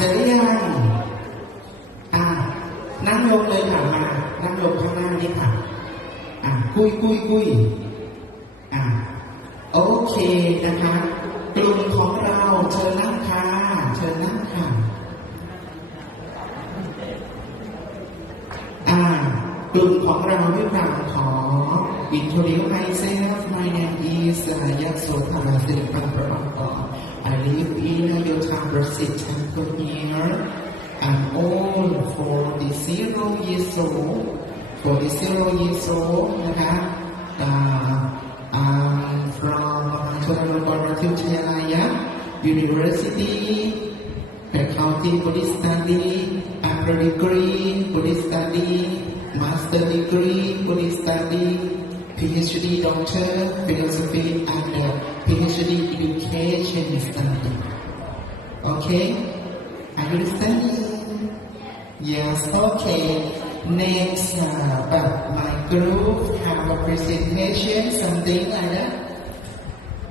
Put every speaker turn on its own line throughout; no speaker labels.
ร็จหรือยังอ่า นั่งลงเลยค่ะมา นั่งลงข้างหน้านี่ค่ะ อ่า คุยคุยคุยอ่า โอเคนะคะกลุ่มของเราเชิญนั่งค่ะเชิญนั่งค่ะอ่ากลุ่มของเราด้วยความขอ introduce myself my name is uh, Yasodhara Siripanprabhakar I live in Ayutthaya Prasit Temple here I'm old for the zero years old for the zero years old นะคะ uh, I'm from Mahacharanagara Vidyalaya University faculty Buddhist study, upper degree Buddhist study, master degree Buddhist study, PhD doctor, philosophy and uh, PhD education study. Okay? Are you listening? Yes, okay. Next, uh, but my group have a presentation, something like that.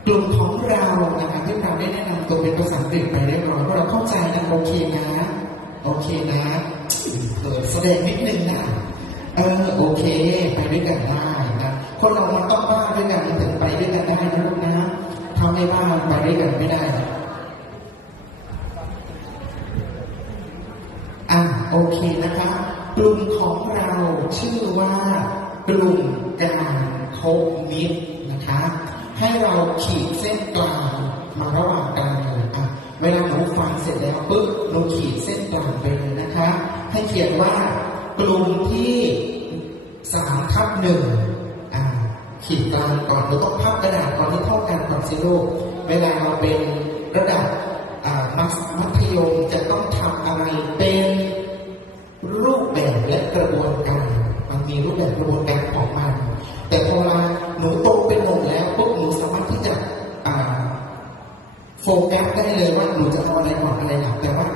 กลุ่มของเรานะครับที่เราได้แนะนำตัวเป็นภาษาอังกฤษไปเรียบร้อยเพราะเราเข้าใจนะโอเคนะ โอเคนะเออแสดงนิดนึงนะเออโอเค ไปด้วยกันได้ คนเรามันต้องบ้าด้วยกันมันถึงไปด้วยกันได้นะลูกนะถ้าไม่บ้าไปด้วยกันไม่ได้อะโอเคนะคะกลุ่มของเราชื่อว่ากลุ่มการคบมิตรนะคะ ให้เราขีดเส้นกลางมาระหว่างกันเลยอะเวลาหนูฟังเสร็จแล้วปุ๊บหนูขีดเส้นกลางไปเลยนะคะ ให้เขียนว่ากลุ่มที่สามทับหนึ่ง ขีดกลางก่อนเราต้องพับกระดาษก่อนที่เท่ากันก่อนสิลูกเวลาเราเป็นระดับมัธยมจะต้องทำอะไรเป็นรูปแบบและกระบวนการ มันมีรูปแบบกระบวนการของมัน แต่พอเราหนูโตเป็นหนุ่มแล้วพวกหนูสามารถที่จะโฟกัสได้เลยว่าหนูจะทำอะไรก่อนอะไรหลังแต่ว่า